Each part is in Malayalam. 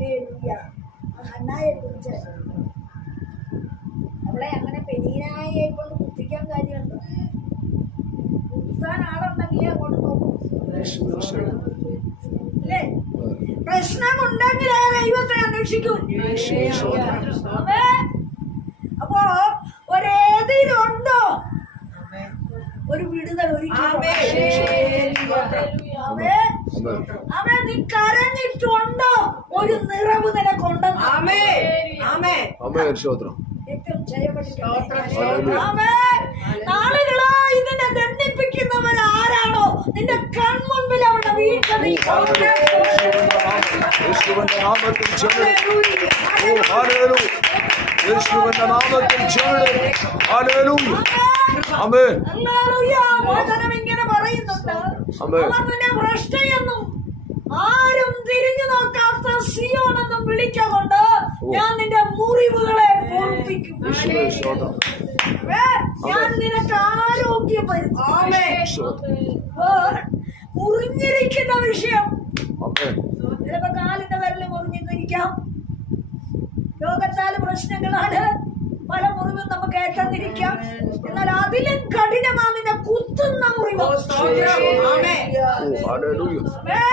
ഹല്ലേലൂയ. ഹന്നായെ കുറിച്ച് അവളെ അങ്ങനെ പെരീനായെ കൊണ്ട് കുത്തിക്കാൻ കാര്യമുണ്ടോ? കുത്താൻ ആളുണ്ടെങ്കിലേ അങ്ങോട്ട് നോക്കും. അല്ലേ? ആ ദൈവത്തെ അന്വേഷിക്കും. അപ്പോ ഒരേതിലുണ്ടോ ഒരു വിടുതൽ ഒരിക്കലും അവൻ നീ കരഞ്ഞിട്ടുണ്ടോ? ഒരു നിറവ് നിനക്കുണ്ടെന്ന്. അമേൻ സ്തോത്രം. നാളുകളായി നിന്നെ ദണ്ഡിപ്പിക്കുന്നവർ ആരാണോ? നിന്റെ കൺമുൻപിൽ അവരുടെ വീട്ടിൽ യേശുവിന്റെ നാമത്തിൽ ഓ ഹല്ലേലൂയ. യേശുവിന്റെ നാമത്തിൽ ചെവിടും ഹല്ലേലൂയ. ആമേൻ ഹല്ലേലൂയ. വചനം ഇങ്ങനെ പറയുന്നുണ്ട്. അവർ നിന്നെ ഭ്രഷ്ടയെന്നും ആരും തിരിഞ്ഞു നോക്കാത്ത സിയോണെന്നും വിളിച്ചുകൊണ്ട് ഞാൻ നിന്റെ മുറിവുകളെ പൊറുപ്പിക്കും യേശുവേ ഞാൻ നിനക്ക് ആരോഗ്യം മുറിഞ്ഞിരിക്കുന്ന വിഷയം. ചിലപ്പോ കാലിന്റെ വിരൽ മുറിഞ്ഞിരിക്കാം. രോഗത്താൽ പ്രശ്നങ്ങളാണ്. പല മുറിവും നമുക്ക് ഏറ്റെന്നിരിക്കാം എന്നാൽ അതിലും കഠിനമാണ് നിന്നെ കുത്തുന്ന മുറിവ്.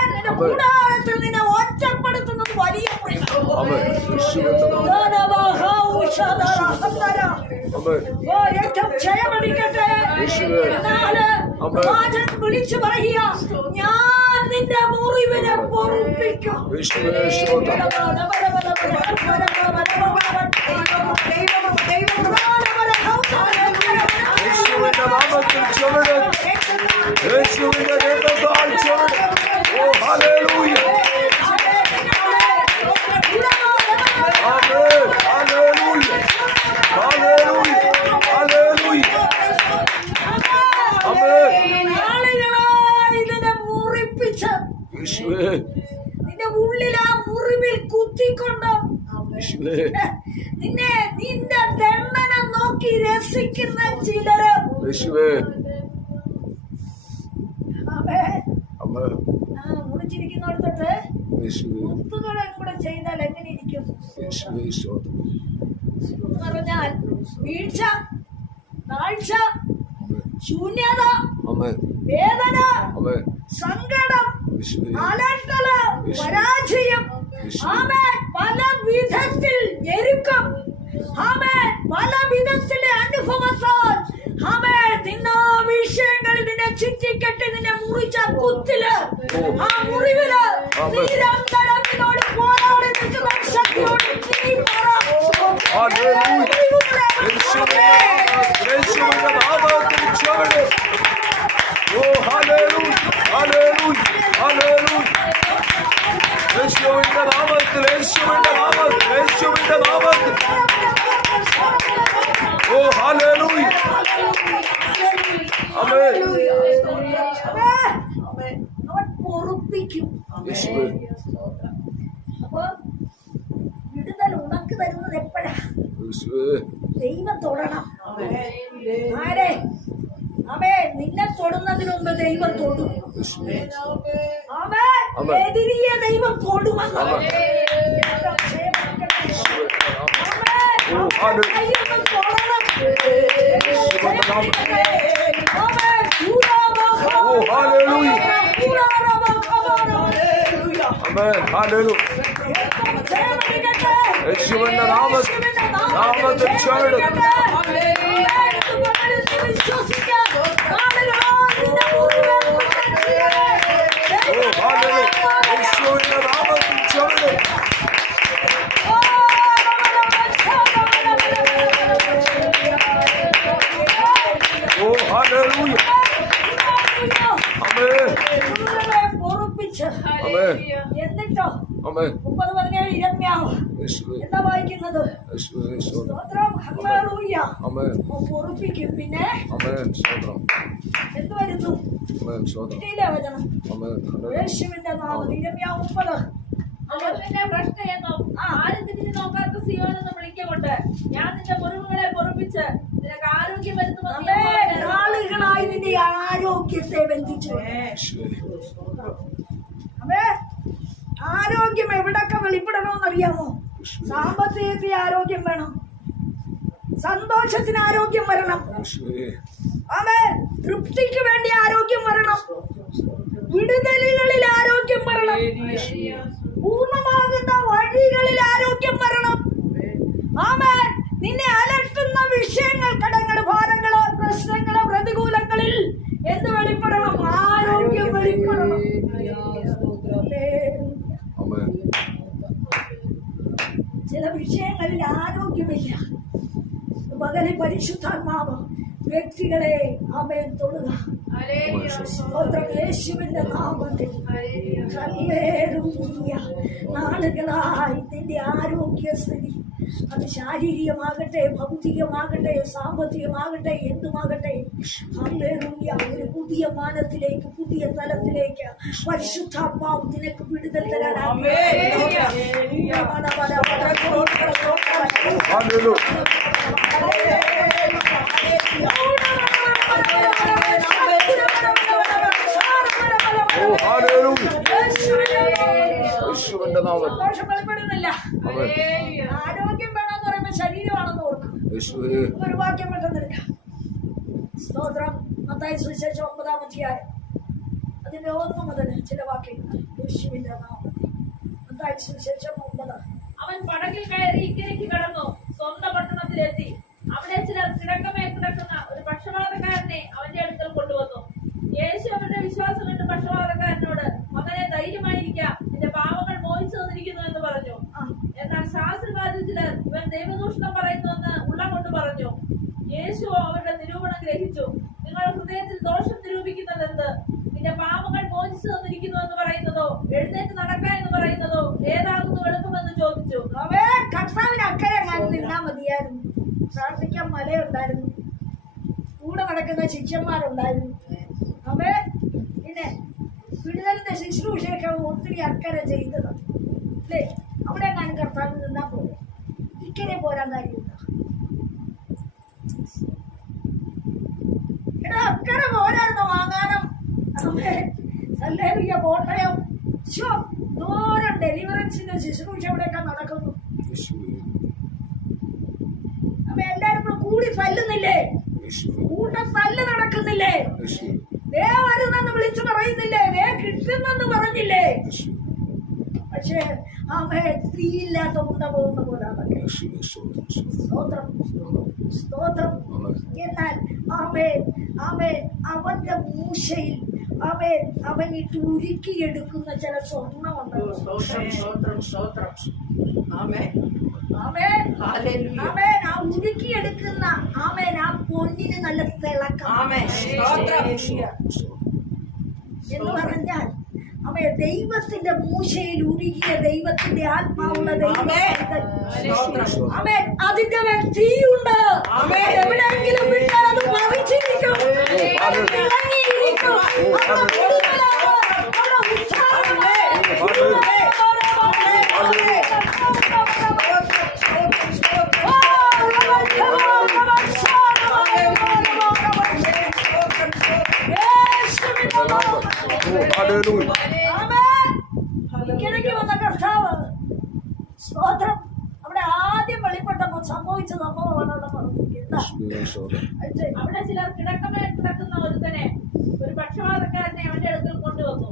നിന്റെ കൂടാരത്തിൽ നിന്നെ ഒറ്റപ്പെടുത്തുന്നത് വലിയ ക്ഷയമടിക്കട്ടെ. വിളിച്ചു പറയുക. ഞാൻ നിന്റെ മുറിവിനെ പൊറുപ്പിക്കും യേശുവേ സ്തോത്രം യേശുവിന്റെ നാമത്തിൽ ചെവിടും യേശുവിന്റെ രക്തത്താൽ ചെവിടും ഓ ഹല്ലേലൂയ ആമേൻ ഹല്ലേലൂയ ഹല്ലേലൂയ ഹല്ലേലൂയ ആമേൻ ഇതിനെ മുറിപ്പിച്ച് യേശുവേ നിന്റെ ഉള്ളിൽ ആ മുറിവിൽ കുത്തിക്കൊണ്ട് യേശുവേ നിന്നെ നിന്റെ ദണ്ണനെ നോക്കി രസിക്കുന്ന ചിലര്. മുറിച്ചിരിക്കുന്നിടത്തോട്ട് യേശുവേ. കുത്തുകളെ കൂടെ ചെയ്താൽ എങ്ങനെ ഇരിക്കും? പറഞ്ഞാൽ വീഴ്ച താഴ്ച ആമേൻ ശൂന്യത വേദന സങ്കടം അലട്ടൽ പരാജയം ആമേൻ. പല വിധത്തിൽ ഞെരുക്കം. ആമേൻ. പല വിധത്തിലെ അനുഭവത്താൽ. ആമേൻ. നിന്ന വിഷയങ്ങൾ നിന്നെ ചുറ്റിക്കെട്ടി നിന്നെ മുറിച്ച കുത്തിൽ. ആ മുറിവിൽ നിരന്തരത്തിനോട് പോരാടി നിൽക്കുന്ന ശക്തിയോട് നീ പറ. ഹല്ലേലൂയ. യേശുവേ യേശുവിന്റെ നാമത്തിൽ ചെവിടും ഓ ഹല്ലേലൂയ ഹല്ലേലൂയ ഹല്ലേലൂയ യേശുവിന്റെ നാമത്തിൽ യേശുവിന്റെ നാമത്തിൽ യേശുവിന്റെ നാമത്തിൽ. ഓ ഹല്ലേലൂയ. ആമേൻ അവൻ പൊറുപ്പിക്കും അപ്പൊ വിടുതൽ ഉണക്ക് തരുന്നത് എപ്പോഴാ? ദൈവം തൊടണം. ആരെ? അവേ നിന്നെ തൊടുന്നതിന് മുമ്പ് ദൈവം തൊടും. യേശുവേ അവേ ആമേൻ. എതിരിയ ദൈവം തൊടുമെന്ന് ആമേൻ. യേശുവിന്റെ നാമത്തിൽ ഓ ഹല്ലേലൂയ ദൈവം. തൊടണം. യേശുവിന്റെ നാമത്തിൽ ആമേൻ. ഓ ഹല്ലേലൂയ ആമേൻ ഹല്ലേലൂയ യേശുവിന്റെ നാമത്തിൽ നാമത്തിൽ ചെവിടും പൊറുപ്പിക്കും പിന്നെ? എന്ത് വരുന്നു? യേശുവിന്റെ നാമം. മുപ്പത്. നോക്കാത്ത സിയോനെന്ന് വിളിക്കൊണ്ട് ഞാൻ നിന്റെ മുറിവുകളെ പൊറപ്പിച്ച് നിനക്ക് ആരോഗ്യം വരുത്തുമെന്ന് അരുളിച്ചെയ്യുന്നു. നിന്റെ ആരോഗ്യത്തെ ബന്ധിച്ചു. ആരോഗ്യം എവിടൊക്കെ വെളിപ്പെടണമെന്ന് അറിയാമോ സാമ്പത്തികത്തിന് ആരോഗ്യം വേണം. സന്തോഷത്തിന് ആരോഗ്യം വരണം. അവ അവൻ തൃപ്തിക്ക് വേണ്ടി ആരോഗ്യം വരണം. വിടുതലുകളിൽ ആരോഗ്യം വരണം. പൂർണമാകുന്ന വഴികളിൽ ആരോഗ്യം വരണം. ആമേൻ. നിന്നെ അലട്ടുന്ന വിഷയങ്ങൾ കടങ്ങൾ ഭാരങ്ങൾ പ്രശ്നങ്ങൾ പ്രതികൂലങ്ങളിൽ എന്ത് വെളിപ്പെടണം? ആരോഗ്യം വെളിപ്പെടണം. ചില വിഷയങ്ങളിൽ ആരോഗ്യമില്ല. മകനെ പരിശുദ്ധാത്മാവ് വ്യക്തികളെ അമേൻ തൊടുക. യേശുവിന്റെ നാമത്തിൽ. നാളുകളായി നിന്റെ ആരോഗ്യസ്ഥിതി അത് ശാരീരികമാകട്ടെ ഭൗതികമാകട്ടെ സാമ്പത്തികമാകട്ടെ എന്തുമാകട്ടെ ഹല്ലേലൂയ. ഒരു പുതിയ മാനത്തിലേക്ക് പുതിയ തലത്തിലേക്ക് പരിശുദ്ധാത്മാവ് നിനക്ക് വിടുതൽ തരാൻ ഹല്ലേലൂയ. യേശുവിന്റെ നാമത്തിൽ ആരോഗ്യം വേണമെന്ന് പറയുമ്പോൾ ശരീരമാണെന്ന് ഓർക്കും. ഒരു വാക്യം സ്തോത്രം. മത്തായി സുവിശേഷം ഒമ്പതാം അധ്യായം. അതിന്റെ ഒന്ന് മുതൽ ചില വാക്യങ്ങൾ. യേശുവിന്റെ നാമം. മത്തായി സുവിശേഷം ഒമ്പത്. അവൻ പടകിൽ കയറി ഇക്കരയ്ക്ക് കടന്നു. സ്വന്തം പട്ടണത്തിലെത്തി. അവിടെ ചിലർ കിടക്കമേൽ കിടക്കുന്ന ഒരു പക്ഷപാതക്കാരനെ അവന്റെ അടുക്കൽ കൊണ്ടുവന്നു. യേശു അവരുടെ വിശ്വാസം കണ്ട് പക്ഷപാതക്കാരനോട് മകനെ ധൈര്യമായിരിക്കാം നിന്റെ പാവങ്ങൾ മോഹിച്ചു തന്നിരിക്കുന്നു എന്ന് പറഞ്ഞു ആ, എന്നാൽ ശാസ്ത്രിമാരിൽ ചിലർ ഇവൻ ദൈവദൂഷണം പറയുന്നുവെന്ന് ഉള്ളം കൊണ്ട് പറഞ്ഞു. യേശു അവരുടെ നിരൂപണം ഗ്രഹിച്ചു. നിങ്ങൾ ഹൃദയത്തിൽ ദോഷം നിരൂപിക്കുന്നത് എന്ത് നിന്റെ പാപങ്ങൾ മോചിച്ചു തന്നിരിക്കുന്നു എന്ന് പറയുന്നതോ? എഴുന്നേറ്റ് നടക്ക എന്ന് പറയുന്നതോ? ഏതാകുന്നു എളുപ്പമെന്ന് ചോദിച്ചു. കർത്താവിന് അക്കരെ നിന്നാ മതിയായിരുന്നു. പ്രാർത്ഥിക്കാൻ മലയുണ്ടായിരുന്നു. കൂടെ നടക്കുന്ന ശിഷ്യന്മാരുണ്ടായിരുന്നു. അവേ പിന്നെ വിടുതലിന്റെ ശുശ്രൂഷയൊക്കെ ഒത്തിരി അക്കരെ ചെയ്തത് അല്ലേ? അവിടെ ഞാൻ കർത്താവ് നിന്നാ പോലെ ഇക്കനെ പോരാൻ കാര്യമില്ല എടാ അക്കരെ പോരായിരുന്നു വാങ്ങാനം. സല്ലേറിയ കോട്ടയം ദൂരം ഡെലിവറൻസിന്റെ ശുശ്രൂഷ ഇവിടെയൊക്കെ നടക്കുന്നു. അപ്പൊ എല്ലാരും കൂടെ തല്ലുന്നില്ലേ? കൂട്ടം തല്ല് നടക്കുന്നില്ലേ? വേ വരുന്നെന്ന് വിളിച്ചു പറയുന്നില്ലേ? വേ കിട്ടുന്നെന്ന് പറഞ്ഞില്ലേ? പക്ഷേ ആമേ തീയില്ലാത്ത ഉണ്ട പോകുന്ന പോലെ സ്തോത്രം സ്തോത്രം. എന്നാൽ ആമേ ആമേ അവന്റെ മൂശയിൽ അവൻ അവൻ ഇട്ട് ഉരുക്കിയെടുക്കുന്ന ചില സ്വർണമുണ്ട് സ്തോത്രം സ്തോത്രം സ്തോത്രം. ആമേൻ. ആമേൻ. ഹല്ലേലൂയ. ആമേൻ. ആ ഉരുക്കിയെടുക്കുന്ന ആമേൻ. ആ പൊന്നിന് നല്ല തിളക്കം. ആമേൻ. സ്തോത്രം. എന്ന് പറഞ്ഞാൽ അവ ദൈവത്തിന്റെ മൂശയിൽ ഉരുകിയ ദൈവത്തിന്റെ ആത്മാവുള്ള ആമേൻ. ദൈവം. ആമേൻ. അതിന്റെ മേൽ തീയുണ്ട്. എവിടെയെങ്കിലും വിട്ടാൽ അത് പറിച്ചിരിക്കും അത് സംഭവിച്ച സംഭവമാണ് അവിടെ ചിലർ കിടക്കമേൽ കിടക്കുന്ന ഒരുത്തനെ ഒരു പക്ഷപാതക്കാരനെ അവന്റെ അടുക്കൽ കൊണ്ടുവന്നു.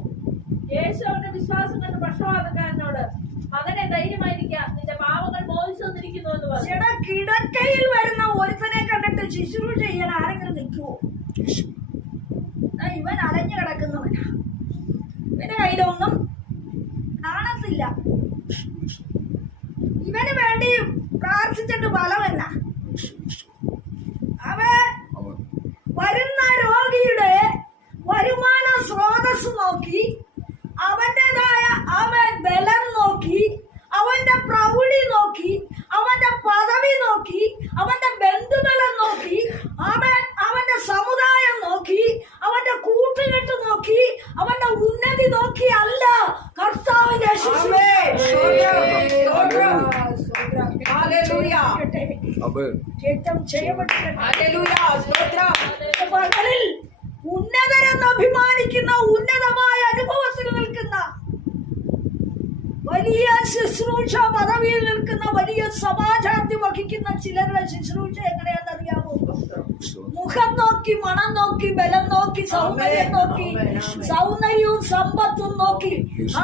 യേശു അവന്റെ വിശ്വാസം കണ്ട് പക്ഷപാതക്കാരനോട് മകനെ ധൈര്യമായിരിക്കാം. നിന്റെ പാവങ്ങൾ മോചിച്ചു തന്നിരിക്കുന്നു എന്ന് പറഞ്ഞു. കിടക്കയിൽ വരുന്ന ഒരുത്തനെ കണ്ടിട്ട് ശുശ്രൂഷ ചെയ്യാൻ ആരെങ്കിലും നിൽക്കുവോ യേശുവേ ദാ ഇവൻ അലഞ്ഞു കിടക്കുന്നവനാ ഇവന്റെ കയ്യിലൊന്നും കാണത്തില്ല ഇവന് വേണ്ടി പ്രാർത്ഥിച്ചിട്ട് ഫലമല്ല അവൻ ആമേൻ വരുന്ന രോഗിയുടെ വരുമാന സ്രോതസ് നോക്കി അവന്റെതായ അവൻ ബലം നോക്കി അവന്റെ പ്രൗഢി നോക്കി അവന്റെ പദവി നോക്കി അവന്റെ ബന്ധുബലം നോക്കി അവൻ അവന്റെ സമുദായം നോക്കി അവന്റെ കൂട്ടുകെട്ട് നോക്കി അവന്റെ ഉന്നതി നോക്കി അല്ല കർത്താവിന്റെ ഹല്ലേലൂയ ആമേൻ ഏറ്റവും ചെയ്യപ്പെട്ടിട്ടുണ്ട് ഹല്ലേലൂയ സ്തോത്രം പകലിൽ ഉന്നതരെന്ന് അഭിമാനിക്കുന്ന ഉന്നതമായ അനുഭവത്തിൽ നിൽക്കുന്ന വലിയ ശുശ്രൂഷ പദവിയിൽ നിൽക്കുന്ന വലിയ സമാചാരത്തിൽ വഹിക്കുന്ന ചിലരുടെ ശുശ്രൂഷ എങ്ങനെയാണെന്നറിയാമോ മുഖം നോക്കി മണം നോക്കി ബലം നോക്കി സൗന്ദര്യം നോക്കി സൗന്ദര്യവും സമ്പത്തും നോക്കി.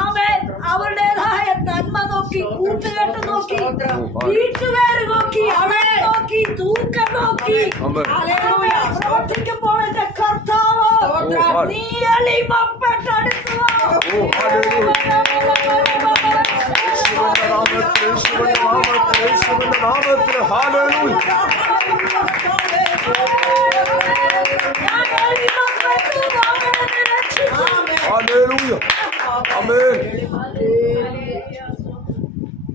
ആമേൻ. അവരുടേതായ നന്മ നോക്കി കൂട്ടുകെട്ട് നോക്കി വീട്ടുകാര് നോക്കി അവരെ നോക്കി തൂക്കം നോക്കി. ആമേൻ. ഹല്ലേലൂയ. പ്രവർത്തിക്കുമ്പോൾ എന്റെ കർത്താവ്? സ്തോത്രം. നീ എളിമപ്പെട്ടടുത്തു വാ. ഓ, യേശുവിന്റെ നാമത്തിൽ യേശുവിന്റെ നാമത്തിൽ യേശുവിന്റെ നാമത്തിൽ. ഹാലേലൂയ ഞാൻ ഹാലേലൂയ ആമേൻ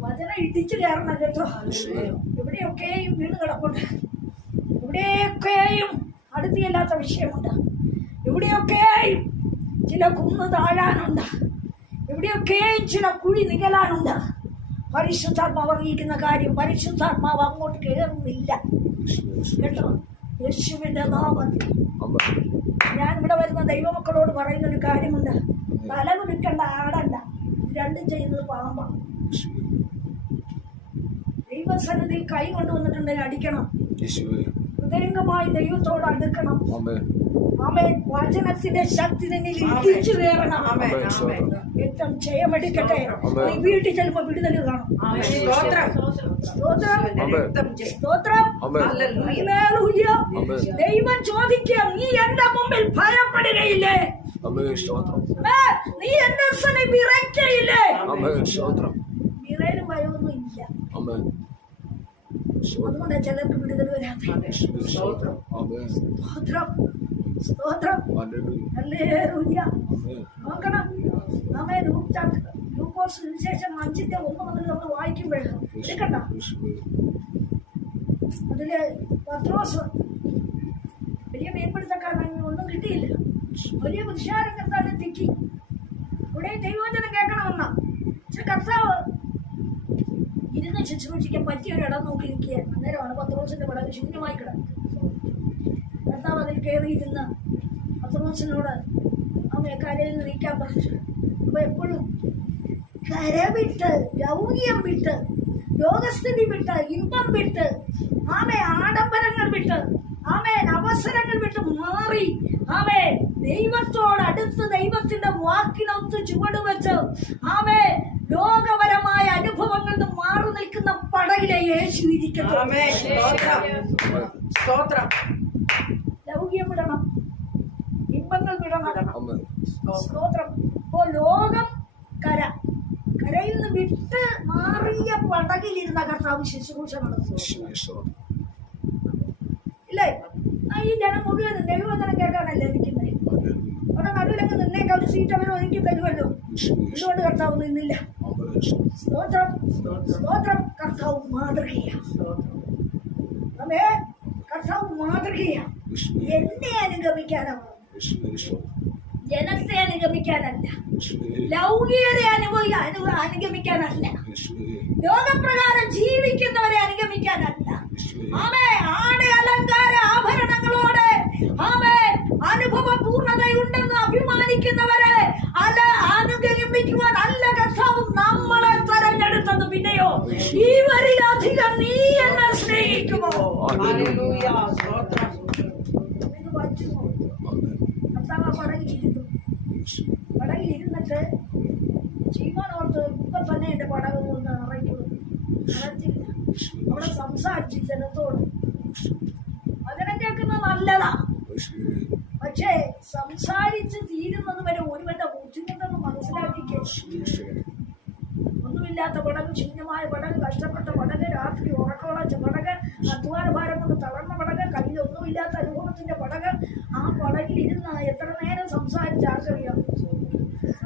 വചനം ഇടിച്ചു കയറണം കേട്ടോ. ഇവിടെയൊക്കെയും വീണ് കിടപ്പുണ്ട്. എവിടെയൊക്കെയും അടുത്തിയല്ലാത്ത വിഷയമുണ്ട്. എവിടെയൊക്കെയും ചില കുന്ന് താഴാനുണ്ട്. എവിടെയൊക്കെയും ചില കുഴി നികലാനുണ്ട്. പരിശുദ്ധാത്മാവ് അറിയിക്കുന്ന കാര്യം പരിശുദ്ധാത്മാവ് അങ്ങോട്ട് കയറുന്നില്ല കേട്ടോ? യേശുവിന്റെ നാമത്തിൽ. ഞാൻ ഇവിടെ വരുന്ന ദൈവമക്കളോട് പറയുന്ന ഒരു കാര്യമുണ്ട്. തല കുലുക്കേണ്ട ആടല്ല. രണ്ടും ചെയ്യുന്നത് പാമ്പ. ദൈവസന്നിധിയിൽ കൈ കൊണ്ടുവന്നിട്ടുണ്ടെങ്കിൽ അടിക്കണം. ഹൃദയംഗമായി ദൈവത്തോട് അടുക്കണം. ആമേൻ. ആമേൻ. വചനത്തിന്റെ ശക്തി നിന്നിൽ ഇടിച്ചു കയറണം. ഏറ്റവും ജയമെടുക്കട്ടെ. നീ വീട്ടിൽ ചെല്ലുമ്പോ വിടുതൽ കാണും. ആമേൻ. സ്തോത്രം. സ്തോത്രം. യേശുവിന്റെ രക്തം ജയം. ഹല്ലേലൂയ. ഹല്ലേലൂയ. ദൈവം ചോദിക്കുക നീ എന്റെ മുമ്പിൽ ഭയപ്പെടുകയില്ലേ? ആമേൻ. സ്തോത്രം. നീ എന്റെ വിറയ്ക്കയില്ലേ? ആമേൻ. സ്തോത്രം. വിറയിലും ഭയമൊന്നും ഇല്ല. ആമേൻ സ്തോത്രം അതുകൊണ്ട് ചിലർക്ക് വിടുതൽ വരാതെ സ്തോത്രം. സ്തോത്രം. സ്തോത്രം. നോക്കണം. നമ്മെ ഗ്ലൂക്കോസ് വിശേഷം അഞ്ചിന്റെ ഒന്ന് മുതൽ നമ്മൾ വായിക്കുമ്പോഴേക്കും എടുക്കണ്ട. അതിൽ പത്രോസ് വലിയ മീൻപിടുത്തക്കാരൻ ഒന്നും കിട്ടിയില്ല. വലിയ പുരുഷാരം കർത്താവിനെ തിക്കി. ഇവിടെ ദൈവോചനം കേൾക്കണമെന്ന. പക്ഷെ കർത്താവ് ഇരുന്ന് ശുശ്രൂഷിക്കാൻ പറ്റിയ ഒരു ഇടം നോക്കി നിൽക്കുക അന്നേരമാണ് പത്രോസിന്റെ വളരെ ശൂന്യമായി കിടക്കുന്നത് കർത്താവ് അതിൽ കയറിയിരുന്ന പത്രോസിനോട് അമ്മ കരയിൽ നിന്ന് നീക്കാൻ പറഞ്ഞു. അപ്പൊ എപ്പോഴും കര വിട്ട് ലൗകിയം വിട്ട് രോഗസ്ഥിതി വിട്ട് ഇമ്പം വിട്ട് ആമേ ആഡംബരങ്ങൾ വിട്ട് ആമേൻ അവസരങ്ങൾ വിട്ട് മാറി ആമേ ദൈവത്തോട് അടുത്ത് ദൈവത്തിന്റെ വാക്കിനൊത്ത് ചുവട് വെച്ച് ആമേ ലോകപരമായ അനുഭവങ്ങളിൽ നിന്ന് മാറി നിൽക്കുന്ന പടയിലെ യേശു. സ്തോത്രം. സ്തോത്രം. ലൗകിയം വിടണം. ഇമ്പങ്ങൾ വിടണം. ആമേൻ. സ്തോത്രം. ഇപ്പോ ലോകം കര കരയിൽ നിന്ന് വിട്ട് മാറിയ പടകിലിരുന്ന കർത്താവ് ശുശ്രൂഷ നടത്തുന്നു ഇല്ലേ? ആ ഈ ജനം മുഴുവൻ ദൈവവചനം കേൾക്കാനല്ലേ നിൽക്കുന്നത് അവിടെ നടുവിലൊക്കെ നിന്നേക്ക് ഒരു സീറ്റ് അവർ ഒതുക്കി തരുമല്ലോ. ഇതുകൊണ്ട് കർത്താവ് നിന്നില്ല. സ്തോത്രം സ്തോത്രം കർത്താവ് മാതൃകയാണ്. അമേ കർത്താവ് മാതൃകയാണ് എന്നെ അനുഗമിക്കാനാണ് ജനത്തെ അനുഗമിക്കാനല്ല ലൗകികരെ അനുഭവി അനുഗമിക്കാനല്ല ലോകപ്രകാരം ജീവിക്കുന്നവരെ അനുഗമിക്കാനല്ല ആമേ ആടെ അലങ്കാര ആഭരണങ്ങളോടെ ആമേ അനുഭവ പൂർണതയുണ്ടെന്ന് അഭിമാനിക്കുന്നവരെ അത് അനുഗമിക്കുവാൻ അല്ല കർത്താവും നമ്മളെ തെരഞ്ഞെടുത്തത് പിന്നെയോ? ഈ വരിയിലധികം നീ എന്നെ സ്നേഹിക്കുമോ? കർത്താവ് പടകിലിരുന്നു പടകിലിരുന്നിട്ട് ചീമോനോർത്ത് ഇപ്പൊ തന്നെ എന്റെ പടകം ഒന്ന് അറയ്ക്കുന്നു അവിടെ സംസാരിച്ചു ജനത്തോട് വചനം കേൾക്കുന്നത് നല്ലതാ യേശുവേ പക്ഷേ സംസാരിച്ച് തീരുന്നത് വരെ ഒരുവന്റെ ബുദ്ധിമുട്ടെന്ന് മനസ്സിലാക്കിക്കേ യേശുവേ ഒന്നുമില്ലാത്ത പടക് ശൂന്യമായ പടക് കഷ്ടപ്പെട്ട പടക് രാത്രി ഉറക്കമുളച്ച പടക് അധ്വാന ഭാരം കൊണ്ട് തളർന്ന പടക് കയ്യിലൊന്നുമില്ലാത്ത അനുഭവത്തിന്റെ പടക് ആ പടകിൽ ഇരുന്ന് എത്ര നേരം സംസാരിച്ച് ആർക്കറിയാം?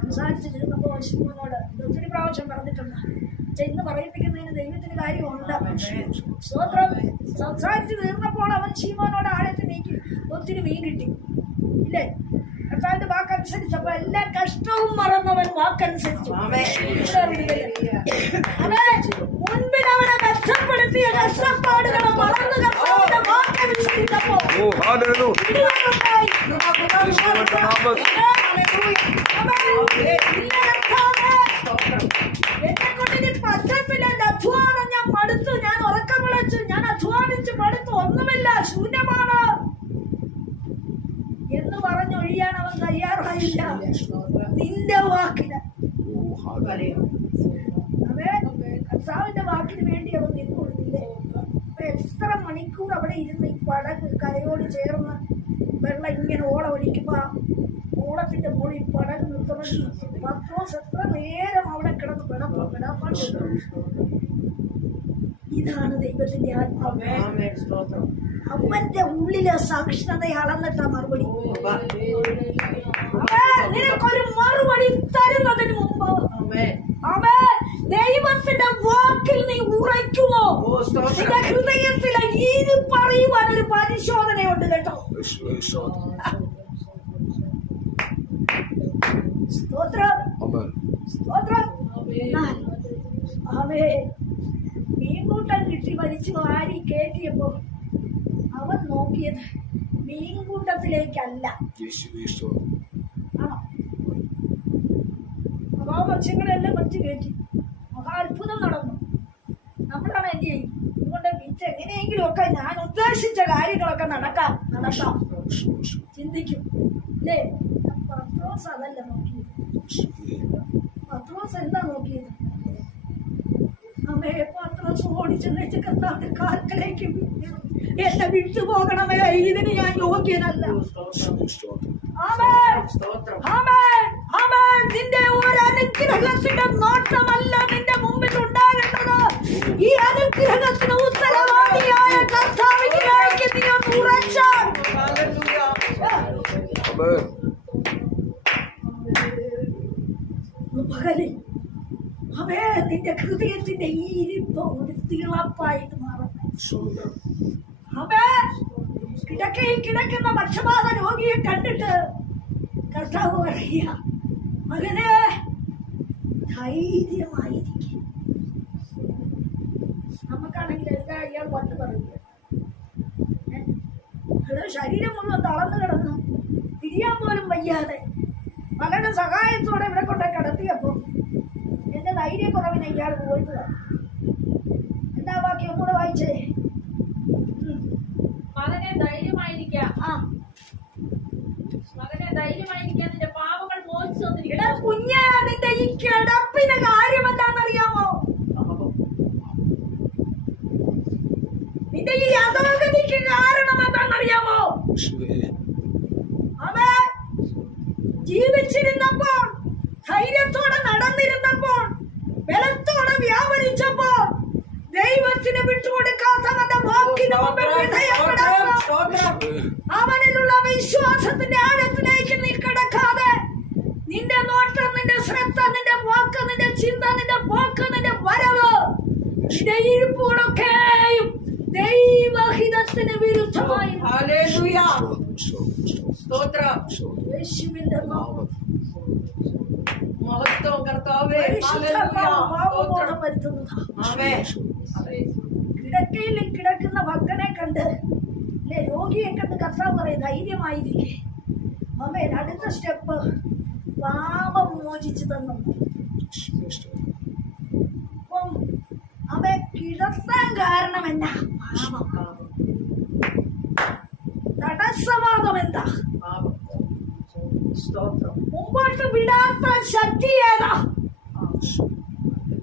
സംസാരിച്ചിരുന്നപ്പോൾ ശിവനോട് ഒത്തിരി പ്രാവശ്യം പറഞ്ഞിട്ടുണ്ട്. ചെന്ന് പറയിപ്പിക്കുന്നതിന് ദൈവത്തിന് കാര്യമുണ്ട്. സ്തോത്രം. സംസാരിച്ച് തീർന്നപ്പോൾ അവൻ ശിവനോട് ആഴത്തിൽ നീക്കി ഒത്തിരി മീൻ കിട്ടി. ഇല്ലേ? കർത്താവിന്റെ വാക്കനുസരിച്ചപ്പോ എല്ലാ കഷ്ടവും മറന്നവൻ വാക്കനുസരിച്ചു. മുൻപിൽ അവനെ നഷ്ടപ്പെടുത്തിയ കഷ്ടപ്പാടുകളെ മറന്നു കർത്താവിന്റെ വാക്കനുസരിച്ചപ്പോ എന്നെ കൊണ്ടിന് പച്ചപ്പില്ല അധ്വാനം ഞാൻ മടുത്തു ഞാൻ ഉറക്കം വിളിച്ചു ഞാൻ അധ്വാനിച്ചു മടുത്തു ഒന്നുമില്ല ശൂന്യമാണ്. തയ്യാറായില്ല. നിന്റെ വാക്കിന്. കർത്താവിന്റെ വാക്കിന് വേണ്ടി അവർ നിൽക്കുന്നില്ലേ? അപ്പൊ എത്ര മണിക്കൂർ അവിടെ ഇരുന്ന് ഈ പടക് കരയോട് ചേർന്ന് വെള്ളം ഇങ്ങനെ ഓള ഒലിക്കുമ്പോ ഓളത്തിന്റെ മുകളിൽ പടക് നിർത്തണം പത്രോസ് എത്ര നേരം അവിടെ കിടന്ന് പിടപ്പോ പിടപ്പാൻ ഇതാണ് ദൈവത്തിന്റെ ആത്മാവ്. അവന്റെ ഉള്ളിലെ സഹിഷ്ണുത അളന്നിട്ട മറുപടി. നിനക്കൊരു മറുപടി തരുന്നതിന് മുമ്പ് ആമേൻ ദൈവത്തിന്റെ വാക്കിൽ നീ ഉറയ്ക്കുമോ? നിന്റെ ഹൃദയത്തിലെ ഇത് പറയുവാൻ ഒരു പരിശോധനയുണ്ട് കേട്ടോ. സ്തോത്രം. സ്തോത്രം. അവേ മീൻകൂട്ടം കിട്ടി വലിച്ചു ആരി അവൻ നോക്കിയത്. മീൻകൂട്ടത്തിലേക്കല്ല. ആണോ? അപ്പൊ ആ മത്സ്യങ്ങളെല്ലാം വലിച്ചു കയറ്റി. മഹാ അത്ഭുതം നടന്നു. നമ്മളാണ് എന്ത് ചെയ്യും? അതുകൊണ്ട് വിറ്റ് എങ്ങനെയെങ്കിലും ഒക്കെ ഞാൻ ഉദ്ദേശിച്ച കാര്യങ്ങളൊക്കെ നടക്കാം. നടക്കാം. ചിന്തിക്കും. അല്ലേ പത്രോസ് അതല്ല നോക്കിയത്. പത്രോസ് എന്താ നോക്കിയത്? അമ്മയെ പത്രോസ് ഓടിച്ചെന്ന് കർത്താവിന്റെ കാൽക്കലേക്ക് എന്നെ വിട്ടുപോകണമേ. ഇതിന് ഞാൻ യോഗ്യനല്ല. നിന്റെ ഒരു അനുഗ്രഹത്തിന്റെ നോട്ടമല്ല നിന്റെ മുമ്പിൽ ഉണ്ടാകേണ്ടത്. ഈ അനുഗ്രഹത്തിന് ഉത്തരവാദിയായ കർത്താവിലേക്ക് നീ ഒന്ന് ഉറച്ചാൽ പകലിൽ അവേ നിന്റെ ഹൃദയത്തിന്റെ ഈ ഇരിപ്പ് ഒരു തിളപ്പായിട്ട് അവേ കിടക്കയിൽ കിടക്കുന്ന പക്ഷപാത രോഗിയെ കണ്ടിട്ട് കർത്താവ് പറയുക മകനെ ധൈര്യമായിരിക്കും. നമുക്കാണെങ്കിൽ എന്താ ഇയാൾ പണ്ട് പറയുക ശരീരം മുഴുവൻ തളർന്നു കിടന്നു. തിരിയാൻ പോലും വയ്യാതെ. മകന്റെ സഹായത്തോടെ ഇവിടെ കൊണ്ട് കിടത്തിയപ്പോ എന്റെ ധൈര്യക്കുറവിനെ ഇയാൾ പോയിട്ട് എന്താ ബാക്കി ഒന്നുകൂടെ വായിച്ചേ. മകനെ ധൈര്യമായിരിക്കാം. ആ. മകനെ ധൈര്യമായിരിക്കാൻ നിന്റെ പാവങ്ങൾ മോചിച്ചു എടാ തന്നിരിക്കുന്നു കുഞ്ഞേ നിന്റെ ഈ കിടപ്പിന്റെ കാര്യം എന്താണെന്നറിയാമോ? നിന്റെ ഈ അധോഗതിക്ക് കാരണം എന്താണെന്നറിയാമോ യേശുവേ അവൻ ജീവിച്ചിരുന്നപ്പോൾ ധൈര്യത്തോടെ നടന്നിരുന്നപ്പോൾ ബലത്തോടെ വ്യാപരിച്ചപ്പോൾ ദൈവത്തിന് വിട്ടുകൊടുക്കാത്തവന്റെ വാക്കിന് മുമ്പിൽ വിധേയപ്പെടാമോ സ്തോത്രം അവനിലുള്ള വിശ്വാസത്തിന്റെ ആഴത്തിലേക്ക് നീ കിടക്കാതെ നിന്റെ നോട്ടം നിന്റെ ശ്രദ്ധ നിന്റെ വാക്ക് നിന്റെ ചിന്ത നിന്റെ പോക്ക് നിന്റെ വരവ് നിന്റെ ഇരിപ്പുകളൊക്കെയും ദൈവഹിതത്തിന് വിരുദ്ധമായി ഹല്ലേലൂയ സ്തോത്രം സ്തോത്രം യേശുവിന്റെ നാമം. മഹത്വം കർത്താവേ കിടക്കയിൽ കിടക്കുന്ന ഭക്തനെ കണ്ട് അല്ലെ രോഗിയെ കണ്ട് കർത്താവ് പറയും ധൈര്യമായിരിക്കേ. അമ്മേൻ അടുത്ത സ്റ്റെപ്പ് പാപം മോചിച്ചു തന്നു. അപ്പം അവൻ കിടത്താൻ കാരണം എന്നാ പാപം തടസ്സവാദം എന്താ പാപം സ്തോത്രം മുമ്പോട്ട് വിടാത്ത ശക്തി ഏതാ?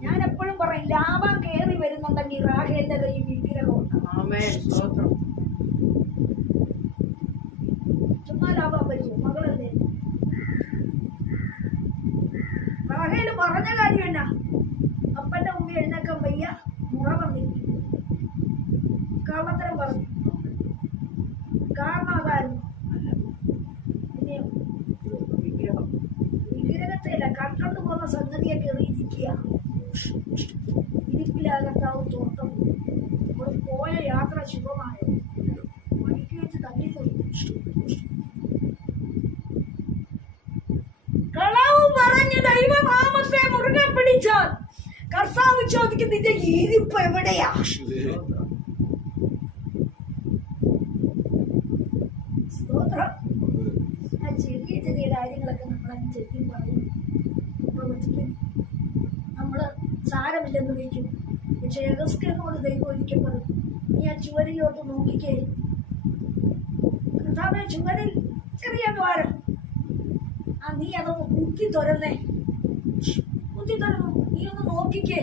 ഞാൻ എപ്പോഴും പറയും ലാഭം കയറി വരുന്നുണ്ടെങ്കിൽ റാഹേലിന്റെ കയ്യിൽ വിഗ്രഹമുണ്ട് ആമേൻ സ്തോത്രം ചുമ്മാ ലാഭം വരുമോ മകളല്ലേ റാഹേൽ പറഞ്ഞ കാര്യം എന്നാ അപ്പന്റെ മുമ്പിൽ എഴുന്നേക്കാൻ വയ്യ മുറ വന്നിരിക്കും കള്ളത്തരം പറഞ്ഞു കാരണം അതായിരുന്നു ഇനിയും വിഗ്രഹം വിഗ്രഹത്തില കൺകണ്ടു പോകുന്ന സംഗതിയൊക്കെ എറിയിരിക്കുക ഇരിപ്പിലാകത്താവ് തോട്ടം ഒരു പോയ യാത്ര ശുഭമായ കളവ് പറഞ്ഞ് പിടിച്ചാൽ ചോദിക്കും നിന്റെ എവിടെയാ? സ്തോത്രം. നമ്മൾ സാരമില്ലെന്ന് വയ്ക്കും പക്ഷെ യഗസ്കനോട് ദൈവം ഒരിക്കൽ ആ ചുവരിലോട്ട് നോക്കിക്കേ. കർത്താവെ ചുവരിൽ ചെറിയ ദ്വാരം ആ നീ അതൊന്ന് കുത്തി തുരന്നേ. കുത്തി തുരന്നു. നീ ഒന്ന് നോക്കിക്കേ.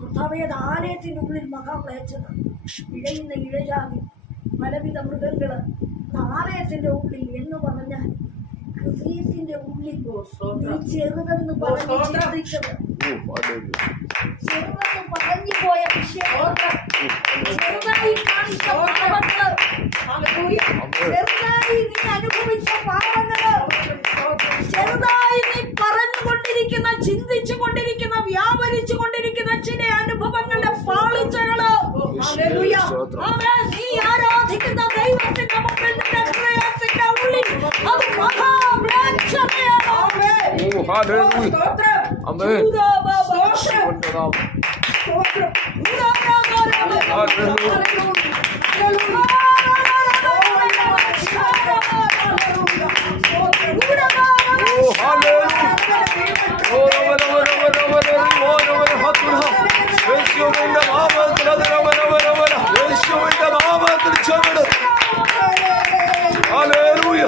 കർത്താവേത് അത് ഉള്ളിൽ മഹാപ്രയച്ചത് ഇഴയുന്ന ഇഴജാതി പലവിധ മൃഗങ്ങൾ ആലയത്തിന്റെ ഉള്ളിൽ എന്ന് പറഞ്ഞാൽ ഹൃദയത്തിന്റെ ഉള്ളിൽ നീ ചെറുതെന്ന് പറഞ്ഞ് ചിന്തിച്ചത്. ചെറുതെന്ന് പറഞ്ഞു പോയ വിഷയം ചെറുതായി കാണിച്ച പാപങ്ങൾ ചെറുതായി നീ അനുഭവിച്ച പാപങ്ങൾ ചെറുതായി നീ പറഞ്ഞുകൊണ്ടിരിക്കുന്ന ചിന്തിച്ചു കൊണ്ടിരിക്കുന്ന വ്യാപരിച്ചു കൊണ്ടിരിക്കുന്ന ചില അനുഭവങ്ങളുടെ പാളിച്ചകൾ. നീ ആരാധിക്കുന്ന ദൈവത്തിന്റെ മുമ്പിൽ നിന്റെ ഹൃദയത്തിന്റെ ഉള്ളിൽ അത് മഹാ ഓ ഹല്ലേലൂയ ആമേൻ യേശുവിന്റെ നാമം ഓ ഹല്ലേലൂയ ഓ രവന രവന രവന ഓ രവന ഹത്തുന യേശുവിന്റെ നാമത്തിൽ അത് രവന രവന യേശുവിന്റെ നാമത്തിൽ ചവിട് ഹല്ലേലൂയ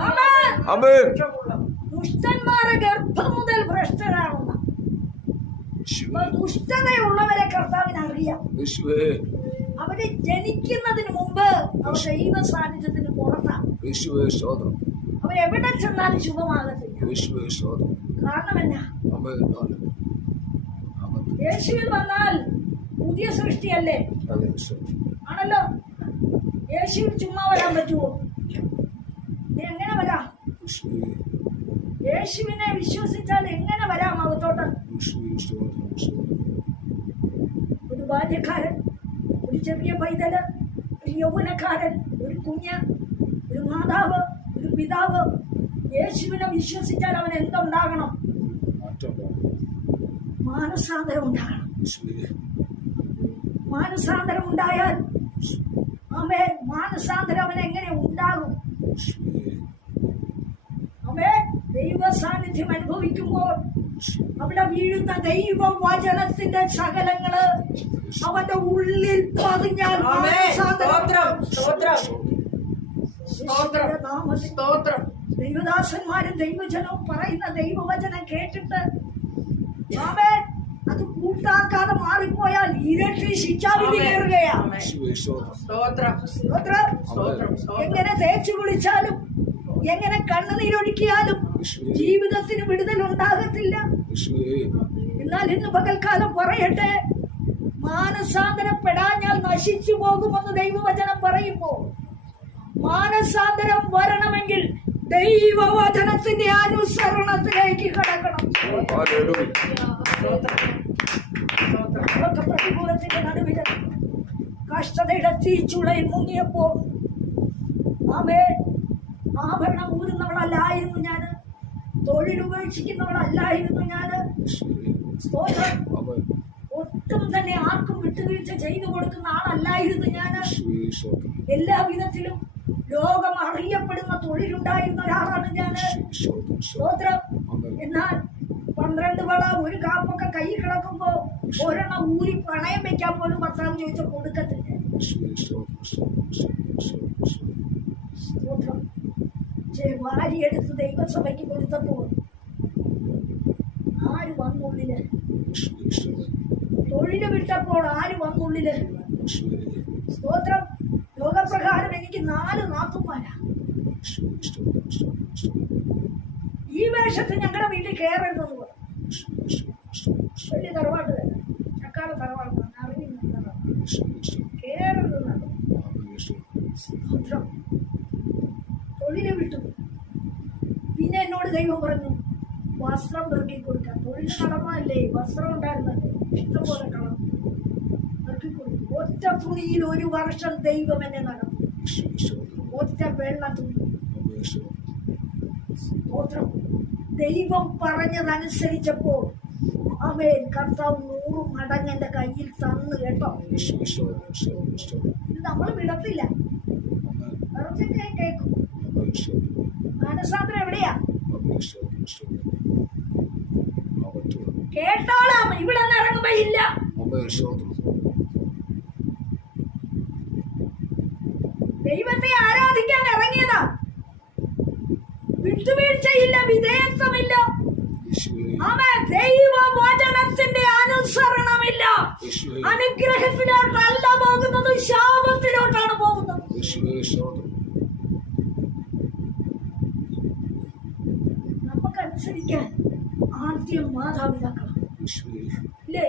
ആമേൻ. ആമേൻ ദുഷ്ടന്മാരെ ഗർഭം മുതൽ ഭ്രഷ്ടരാണെന്ന് അപ്പൊ ദുഷ്ടതയുള്ളവരെ കർത്താവിന് അറിയാം യേശുവേ അവർ ജനിക്കുന്നതിന് മുമ്പ് അവർ ദൈവ സാന്നിധ്യത്തിന് പുറത്താണ് യേശുവേ സ്തോത്രം അവർ എവിടെ ചെന്നാലും ശുഭമാകത്തില്ല. സ്തോത്രം കാരണമല്ല യേശുവിൽ വന്നാൽ പുതിയ സൃഷ്ടിയല്ലേ? ആണല്ലോ? യേശുവിൽ ചുമ്മാ വരാൻ പറ്റുമോ എങ്ങനെ വരാം? യേശുവിനെ വിശ്വസിച്ചാൽ എങ്ങനെ വരാം അകത്തോട്ട്? ഒരു ബാല്യക്കാരൻ ഒരു ചെറിയ പൈതൽ ഒരു യൗവനക്കാരൻ ഒരു കുഞ്ഞ് മാതാവ് ഒരു പിതാവ് യേശുവിനെ വിശ്വസിച്ചാൽ അവൻ എന്തുണ്ടാകണം? മാനസാന്തരം ഉണ്ടാകണം മാനസാന്തരം ഉണ്ടായാൽ അവൻ മാനസാന്തരം അവൻ എങ്ങനെ ഉണ്ടാകും? അവൻ ദൈവ സാന്നിധ്യം അനുഭവിക്കുമ്പോൾ അവിടെ വീഴുന്ന ദൈവ വചനത്തിന്റെ ശകലങ്ങൾ അവന്റെ ഉള്ളിൽ പതിഞ്ഞാൽ സ്തോത്രം ദൈവദാസന്മാരും ദൈവജനവും പറയുന്ന ദൈവവചനം കേട്ടിട്ട് അത് കൂട്ടാക്കാതെ മാറിപ്പോയാൽ ഇരട്ടി ശിക്ഷാവിധി കയറുകയാണ് എങ്ങനെ തേച്ചു കുളിച്ചാലും എങ്ങനെ കണ്ണുനീരൊഴുക്കിയാലും ജീവിതത്തിന് വിടുതൽ ഉണ്ടാകത്തില്ല. എന്നാൽ ഇന്ന് പകൽക്കാലം പറയട്ടെ മാനസാന്തരപ്പെടാഞ്ഞാൽ നശിച്ചു പോകുമെന്ന് ദൈവവചനം പറയുമ്പോൾ. മാനസാന്തരം വരണമെങ്കിൽ ദൈവവചനത്തിന്റെ അനുസരണത്തിലേക്ക് കടക്കണം പ്രതികൂലത്തിന്റെ നടുവിൽ കഷ്ടതയുടെ തീച്ചുളയിൽ മുങ്ങിയപ്പോ ആമേ ആഭരണം ഊരുന്നവളല്ലായിരുന്നു ഞാൻ തൊഴിലുപേക്ഷിക്കുന്നവളല്ലായിരുന്നു ഞാൻ ഒട്ടും തന്നെ ആർക്കും വിട്ടുവീഴ്ച ചെയ്തു കൊടുക്കുന്ന ആളല്ലായിരുന്നു ഞാൻ എല്ലാ വിധത്തിലും ലോകം അറിയപ്പെടുന്ന തൊഴിലുണ്ടായിരുന്ന ഒരാളാണ് ഞാൻ സ്തോത്രം. എന്നാൽ പന്ത്രണ്ട് വള ഒരു കാപ്പൊക്കെ കൈ കിടക്കുമ്പോ ഒരെണ്ണം ഊരി പണയം വെക്കാൻ പോലും ഭർത്താവ് ചോദിച്ച കൊടുക്കത്തില്ല. സ്തോത്രം. വാരിയെടുത്ത് ദൈവസഭയ്ക്ക് കൊടുത്തപ്പോൾ ആര് വന്നുള്ളിൽ തൊഴിൽ വിട്ടപ്പോൾ ആര് വന്നുള്ളിൽ സ്തോത്രം. ലോകപ്രകാരം എനിക്ക് നാല് നാത്തുമാരാ ഈ വേഷത്തിൽ ഞങ്ങളുടെ വീട്ടിൽ കയറരുതെന്ന് പറഞ്ഞു. വലിയ തറവാട്ട് ചക്കാല തറവാട് അറിയുന്ന കയറരുതെന്നാണ് ആമേൻ സ്തോത്രം സ്തോത്രം തൊഴിൽ വിട്ടു. പിന്നെ എന്നോട് ദൈവം പറഞ്ഞു വസ്ത്രം പെറുക്കി കൊടുക്കാൻ. തൊഴിൽ കടമല്ലേ വസ്ത്രം ഉണ്ടായിരുന്നല്ലേ. ഇഷ്ടംപോലെ കടം പെറുക്കി കൊടുത്തു ഒറ്റ തുണിയിൽ ഒരു വർഷം ദൈവം എന്നെ നടന്നു. ഒറ്റ വെള്ള തുണി. ദൈവം പറഞ്ഞതനുസരിച്ചപ്പോൾ അവൻ കർത്താവ് നൂറ് മടങ്ങ് കയ്യിൽ തന്നു കേട്ടോ. ഇത് നമ്മൾ വിടത്തില്ല. വെറുതെ എവിടെയാ? കേട്ടോളാം ഇവിടെ ഇറങ്ങുമ്പോ ഇല്ല. വിട്ടുവീഴ്ചയില്ല വിധേയത്വമില്ല. അവൻ ദൈവ വചനത്തിന്റെ അനുസരണമില്ല. അനുഗ്രഹത്തിലോട്ടല്ല പോകുന്നത് ശാപത്തിലോട്ടാണ് പോകുന്നത്. നമുക്കനുസരിക്കാൻ ആദ്യം മാതാപിതാക്കളാണ്. അല്ലേ